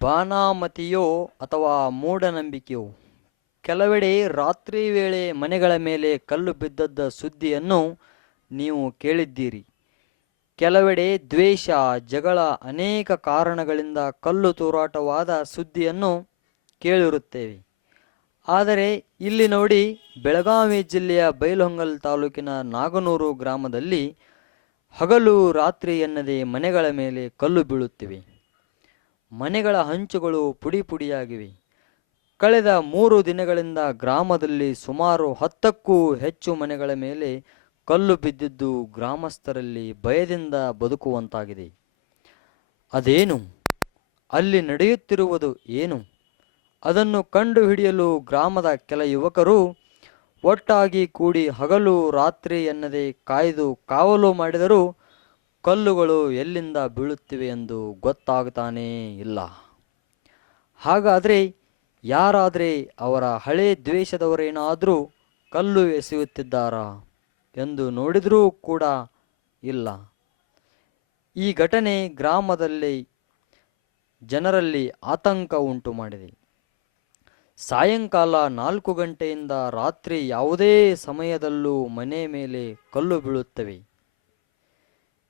ಬಾನಾಮತಿಯೋ ಅಥವಾ ಮೂಢನಂಬಿಕೆಯೋ? ಕೆಲವೆಡೆ ರಾತ್ರಿ ವೇಳೆ ಮನೆಗಳ ಮೇಲೆ ಕಲ್ಲು ಬಿದ್ದದ್ದ ಸುದ್ದಿಯನ್ನು ನೀವು ಕೇಳಿದ್ದೀರಿ. ಕೆಲವೆಡೆ ದ್ವೇಷ, ಜಗಳ, ಅನೇಕ ಕಾರಣಗಳಿಂದ ಕಲ್ಲು ತೂರಾಟವಾದ ಸುದ್ದಿಯನ್ನು ಕೇಳಿರುತ್ತೇವೆ. ಆದರೆ ಇಲ್ಲಿ ನೋಡಿ, ಬೆಳಗಾವಿ ಜಿಲ್ಲೆಯ ಬೈಲಹೊಂಗಲ ತಾಲೂಕಿನ ನಾಗನೂರು ಗ್ರಾಮದಲ್ಲಿ ಹಗಲು ರಾತ್ರಿ ಎನ್ನದೆ ಮನೆಗಳ ಮೇಲೆ ಕಲ್ಲು ಬೀಳುತ್ತಿವೆ. ಮನೆಗಳ ಹಂಚುಗಳು ಪುಡಿ ಪುಡಿಯಾಗಿವೆ. ಕಳೆದ 3 ದಿನಗಳಿಂದ ಗ್ರಾಮದಲ್ಲಿ ಸುಮಾರು 10ಕ್ಕೂ ಹೆಚ್ಚು ಮನೆಗಳ ಮೇಲೆ ಕಲ್ಲು ಬಿದ್ದಿದ್ದು ಗ್ರಾಮಸ್ಥರಲ್ಲಿ ಭಯದಿಂದ ಬದುಕುವಂತಾಗಿದೆ. ಅದೇನು? ಅಲ್ಲಿ ನಡೆಯುತ್ತಿರುವುದು ಏನು? ಅದನ್ನು ಕಂಡುಹಿಡಿಯಲು ಗ್ರಾಮದ ಕೆಲ ಯುವಕರು ಒಟ್ಟಾಗಿ ಕೂಡಿ ಹಗಲು ರಾತ್ರಿ ಎನ್ನದೆ ಕಾಯ್ದು ಕಾವಲು ಮಾಡಿದರೂ ಕಲ್ಲುಗಳು ಎಲ್ಲಿಂದ ಬೀಳುತ್ತಿವೆ ಎಂದು ಗೊತ್ತಾಗ್ತಾನೇ ಇಲ್ಲ. ಹಾಗಾದರೆ ಯಾರಾದರೆ ಅವರ ಹಳೆ ದ್ವೇಷದವರೇನಾದರೂ ಕಲ್ಲು ಎಸೆಯುತ್ತಿದ್ದಾರಾ ಎಂದು ನೋಡಿದರೂ ಕೂಡ ಇಲ್ಲ. ಈ ಘಟನೆ ಗ್ರಾಮದಲ್ಲಿ ಜನರಲ್ಲಿ ಆತಂಕ ಉಂಟು ಮಾಡಿದೆ. ಸಾಯಂಕಾಲ 4 ಗಂಟೆಯಿಂದ ರಾತ್ರಿ ಯಾವುದೇ ಸಮಯದಲ್ಲೂ ಮನೆ ಮೇಲೆ ಕಲ್ಲು ಬೀಳುತ್ತವೆ.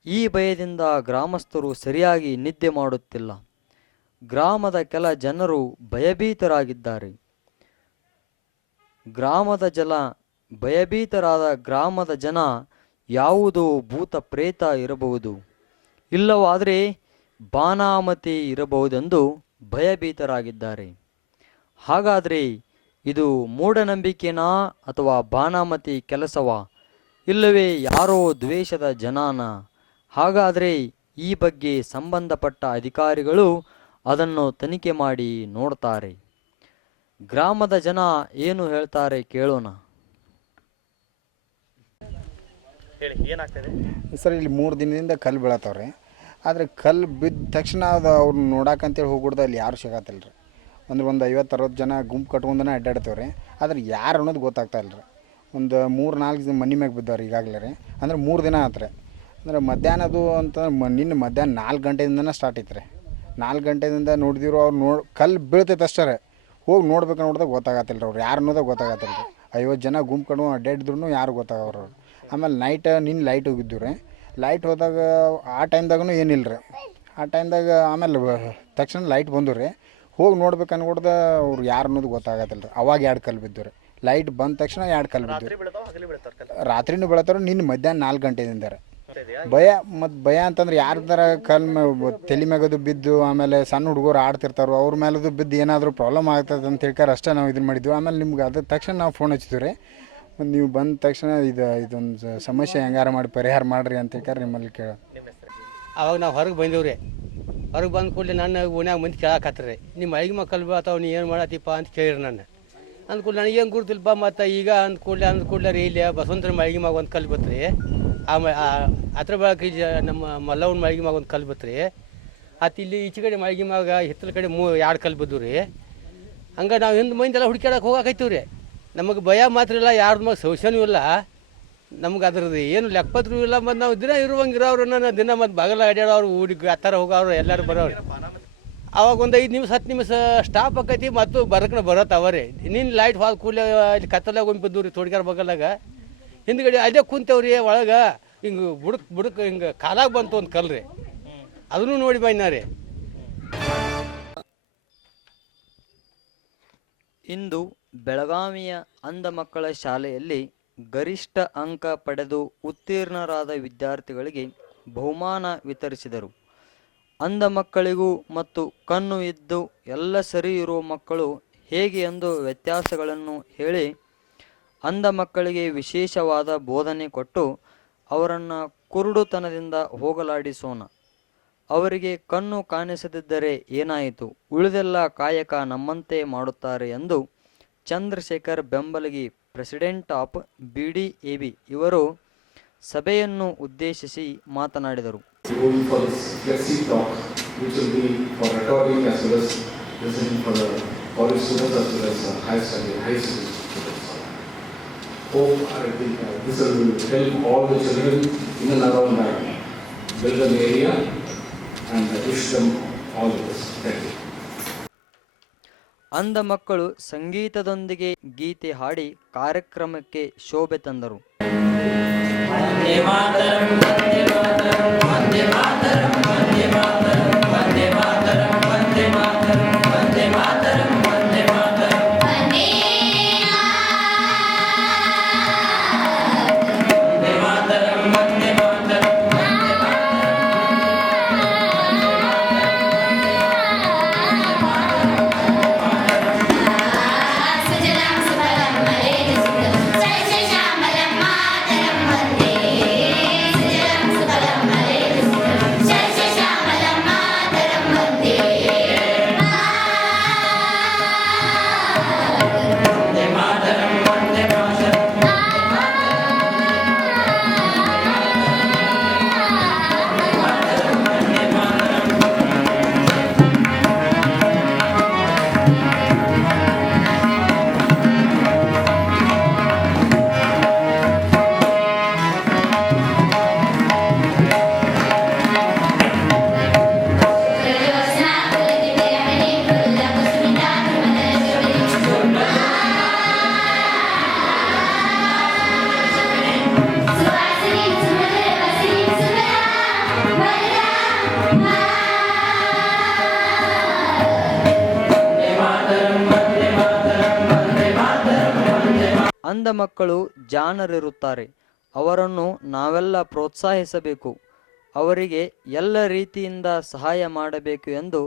ಈ ಭಯದಿಂದ ಗ್ರಾಮಸ್ಥರು ಸರಿಯಾಗಿ ನಿದ್ದೆ ಮಾಡುತ್ತಿಲ್ಲ. ಗ್ರಾಮದ ಕೆಲ ಜನರು ಭಯಭೀತರಾಗಿದ್ದಾರೆ. ಭಯಭೀತರಾದ ಗ್ರಾಮದ ಜನ ಯಾವುದೋ ಭೂತ ಪ್ರೇತ ಇರಬಹುದು, ಇಲ್ಲವಾದರೆ ಬಾನಾಮತಿ ಇರಬಹುದೆಂದು ಭಯಭೀತರಾಗಿದ್ದಾರೆ. ಹಾಗಾದರೆ ಇದು ಮೂಢನಂಬಿಕೆನಾ ಅಥವಾ ಬಾನಾಮತಿ ಕೆಲಸವಾ, ಇಲ್ಲವೇ ಯಾರೋ ದ್ವೇಷದ ಜನಾನ? ಹಾಗಾದರೆ ಈ ಬಗ್ಗೆ ಸಂಬಂಧಪಟ್ಟ ಅಧಿಕಾರಿಗಳು ಅದನ್ನು ತನಿಖೆ ಮಾಡಿ ನೋಡ್ತಾರೆ. ಗ್ರಾಮದ ಜನ ಏನು ಹೇಳ್ತಾರೆ ಕೇಳೋಣ. ಸರ್, ಇಲ್ಲಿ 3 ದಿನದಿಂದ ಕಲ್ಲು ಬೀಳತ್ತವ್ರಿ. ಆದರೆ ಕಲ್ಲು ಬಿದ್ದ ತಕ್ಷಣ ಅದು ಅವ್ರನ್ನ ನೋಡಕ್ಕಂತೇಳಿ ಹೋಗ್ಬಿಡ್ದು ಅಲ್ಲಿ ಯಾರು ಸಿಗತ್ತಿಲ್ಲ ರೀ. ಒಂದು 50-60 ಜನ ಗುಂಪು ಕಟ್ಕೊಂಡೇ ಅಡ್ಡಾಡ್ತೇವೆ ರೀ. ಆದ್ರೆ ಯಾರು ಅನ್ನೋದು ಗೊತ್ತಾಗ್ತಾ ಇಲ್ಲ ರೀ. ಒಂದು 3-4 ಮನೆ ಮ್ಯಾಗ ಬಿದ್ದವ್ರಿ ಈಗಾಗಲೇ ರೀ. ಅಂದ್ರೆ 3 ದಿನ ಆತ್ರಿ. ಅಂದ್ರೆ ಮಧ್ಯಾಹ್ನದು ಅಂತಂದ್ರೆ ನಿನ್ನೆ ಮಧ್ಯಾಹ್ನ 4 ಗಂಟೆಯಿಂದನೇ ಸ್ಟಾರ್ಟ್ ಐತ್ರಿ. 4 ಗಂಟೆಯಿಂದ ನೋಡಿದಿರು ಅವ್ರು ಕಲ್ಲು ಬೀಳ್ತೈತೆ ಅಷ್ಟೇ ರೀ. ಹೋಗಿ ನೋಡ್ಬೇಕು ನೋಡಿದಾಗ ಗೊತ್ತಾಗತ್ತಿಲ್ಲ ರೀ. ಅವ್ರು ಯಾರು ಅನ್ನೋದಾಗ ಗೊತ್ತಾಗತ್ತಿಲ್ಲ ರೀ. 50 ಜನ ಗುಂಪು ಕಟ್ಕೊಂಡು ಅಡ್ಡಾಡಿದ್ರು ಯಾರು ಗೊತ್ತಾಗವ್ರು. ಆಮೇಲೆ ನಿನ್ನೆ ಲೈಟ್ ಹೋಗಿದ್ದು ರೀ. ಲೈಟ್ ಹೋದಾಗ ಆ ಟೈಮ್ದಾಗೂ ಏನಿಲ್ಲ ರೀ. ಆ ಟೈಮ್ದಾಗ ಆಮೇಲೆ ತಕ್ಷಣ ಲೈಟ್ ಬಂದು ರೀ. ಹೋಗಿ ನೋಡ್ಬೇಕು ಅನ್ಕೊಡ್ದ ಅವ್ರು ಯಾರು ಅನ್ನೋದು ಗೊತ್ತಾಗತ್ತಿಲ್ಲ ರೀ. ಅವಾಗ 2 ಕಲ್ಲು ಬಿದ್ದು ರೀ. ಲೈಟ್ ಬಂದ ತಕ್ಷಣ 2 ಕಲ್ಲು ಬಿದ್ದು. ರಾತ್ರಿನೂ ಬೀಳತ್ತವ್ರು. ನಿನ್ನೆ ಮಧ್ಯಾಹ್ನ 4 ಗಂಟೆಯಿಂದ ರೀ. ಭಯ ಅಂತಂದ್ರೆ ಯಾರ್ದಾರ ತಲೆ ಮ್ಯಾಗದು ಬಿದ್ದು, ಆಮೇಲೆ ಸಣ್ಣ ಹುಡುಗರು ಆಡ್ತಿರ್ತಾರೋ ಅವ್ರ ಮೇಲದು ಬಿದ್ದು ಏನಾದರೂ ಪ್ರಾಬ್ಲಮ್ ಆಗ್ತದೆ ಅಂತ ಹೇಳ್ಕಾರ ಅಷ್ಟೇ ನಾವು ಇದನ್ನು ಮಾಡಿದ್ವಿ. ಆಮೇಲೆ ನಿಮ್ಗೆ ಅದ್ರ ತಕ್ಷಣ ನಾವು ಫೋನ್ ಹಚ್ಚಿದ್ವಿ ರೀ. ನೀವು ಬಂದ ತಕ್ಷಣ ಇದೊಂದು ಸಮಸ್ಯೆ ಹೆಂಗಾರ ಮಾಡಿ ಪರಿಹಾರ ಮಾಡಿರಿ ಅಂತ ಹೇಳ್ಕಾರ ನಿಮ್ಮಲ್ಲಿ ಕೇಳ. ಅವಾಗ ನಾವು ಹೊರಗೆ ಬಂದೇವ್ರಿ. ಹೊರಗೆ ಬಂದ ಕೂಡಲೇ ನನ್ನ ಓಣ್ಯಾಗ ಮಂದಿ ಕೇಳಾಕತ್ರಿ, ನಿಮ್ಮ ಅಳಿಗೆ ಮಕ್ಕಳು ಅಥವಾ ನೀ ಏನು ಮಾಡತ್ತೀಪ್ಪ ಅಂತ ಕೇಳಿರಿ. ಅಂದ್ಕೂಡ್ಲೆ ನನಗೇನು ಗುರುತಿಲ್ಪ. ಮತ್ತು ಈಗ ಅಂದ್ಕೂಡ್ಲೆ ರೀ ಇಲ್ಲಿ ಬಸವಂತರ ಮಳಿಗೆ ಮ್ಯಾಗ ಒಂದು ಕಲ್ಲು ಬತ್ರಿ. ಅದ್ರ ಬಳಕ ನಮ್ಮ ಮಲ್ಲವನ ಮಳಿಗೆ ಮ್ಯಾಗ ಒಂದು ಕಲ್ಲು ಬತ್ರಿ. ಇಲ್ಲಿ ಈಚೆ ಕಡೆ ಮಳಿಗೆ ಮ್ಯಾಗ ಹಿತ್ತಲ ಕಡೆ 2 ಕಲ್ಲು ಬಿದ್ದು ರೀ. ಹಂಗೆ ನಾವು ಹಿಂದೆ ಮಂದಿಯೆಲ್ಲ ಹುಡುಕ್ಯಾಡಕ್ಕೆ ಹೋಗಾಕೈತೀವಿ ರೀ. ನಮಗೆ ಭಯ ಮಾತ್ರ ಇಲ್ಲ, ಯಾರ್ದು ಮ್ಯಾಗ ಶೌಚನೂ ಇಲ್ಲ. ನಮ್ಗೆ ಅದ್ರದ್ದು ಏನು ಲೆಕ್ಕಪತ್ರೂ ಇಲ್ಲ. ಮತ್ತು ನಾವು ದಿನ ಇರುವಂಗಿರೋರು ದಿನ ಮತ್ತು ಬಗಲ ಅಡ್ಯಾಡೋರು, ಊರಿಗೆ ಆ ಥರ ಹೋಗೋರು ಎಲ್ಲರೂ ಬರೋರು. ಅವಾಗ ಒಂದು 5 ನಿಮಿಷ 10 ನಿಮಿಷ ಸ್ಟಾಪ್ ಆಕೈತಿ ಮತ್ತು ಬರಕ್ಕೆ ಬರತ್ತವ ರೀ. ನಿನ್ನ ಲೈಟ್ ಹೋದ ಕೂಡಲೇ ಇಲ್ಲಿ ಕತ್ತಲಾಗ ಒಂದು ಬಿದ್ದು ರೀ ತೋಡ್ಗಾರ ಬಗಲಾಗ. ಹಿಂದ್ಗಡೆ ಅದೇ ಕುಂತೇವ್ರಿ ಒಳಗೆ. ಹಿಂಗೆ ಬುಡಕ್ಕೆ ಹಿಂಗೆ ಕಾಲಾಗ ಬಂತು ಒಂದು ಕಲ್ಲು ರೀ. ಅದನ್ನು ನೋಡಿ ಬೈನಾ ರೀ. ಇಂದು ಬೆಳಗಾವಿಯ ಅಂಧ ಮಕ್ಕಳ ಶಾಲೆಯಲ್ಲಿ ಗರಿಷ್ಠ ಅಂಕ ಪಡೆದು ಉತ್ತೀರ್ಣರಾದ ವಿದ್ಯಾರ್ಥಿಗಳಿಗೆ ಬಹುಮಾನ ವಿತರಿಸಿದರು. ಅಂಧ ಮಕ್ಕಳಿಗೂ ಮತ್ತು ಕಣ್ಣು ಇದ್ದು ಎಲ್ಲ ಸರಿ ಇರುವ ಮಕ್ಕಳು ಹೇಗೆ ಎಂದು ವ್ಯತ್ಯಾಸಗಳನ್ನು ಹೇಳಿ ಅಂಧ ಮಕ್ಕಳಿಗೆ ವಿಶೇಷವಾದ ಬೋಧನೆ ಕೊಟ್ಟು ಅವರನ್ನು ಕುರುಡುತನದಿಂದ ಹೋಗಲಾಡಿಸೋಣ. ಅವರಿಗೆ ಕಣ್ಣು ಕಾಣಿಸದಿದ್ದರೆ ಏನಾಯಿತು, ಉಳಿದೆಲ್ಲ ಕಾಯಕ ನಮ್ಮಂತೆ ಮಾಡುತ್ತಾರೆ ಎಂದು ಚಂದ್ರಶೇಖರ್ ಬೆಂಬಲಗಿ, ಪ್ರೆಸಿಡೆಂಟ್ ಆಫ್ BDAB ಇವರು ಸಭೆಯನ್ನು ಉದ್ದೇಶಿಸಿ ಮಾತನಾಡಿದರು. listening for the college students as well as high school students. Hope I think this will help all the children in and around Belgaum area and wish them all the best. Thank you. ಅಂಧ ಮಕ್ಕಳು ಸಂಗೀತದೊಂದಿಗೆ ಗೀತೆ ಹಾಡಿ ಕಾರ್ಯಕ್ರಮಕ್ಕೆ ಶೋಭೆ ತಂದರು. ಅಂಧ ಮಕ್ಕಳು ಜಾಣರಿರುತ್ತಾರೆ. ಅವರನ್ನು ನಾವೆಲ್ಲ ಪ್ರೋತ್ಸಾಹಿಸಬೇಕು. ಅವರಿಗೆ ಎಲ್ಲ ರೀತಿಯಿಂದ ಸಹಾಯ ಮಾಡಬೇಕು ಎಂದು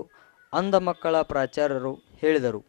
ಅಂಧ ಮಕ್ಕಳ ಪ್ರಾಚಾರ್ಯರು ಹೇಳಿದರು.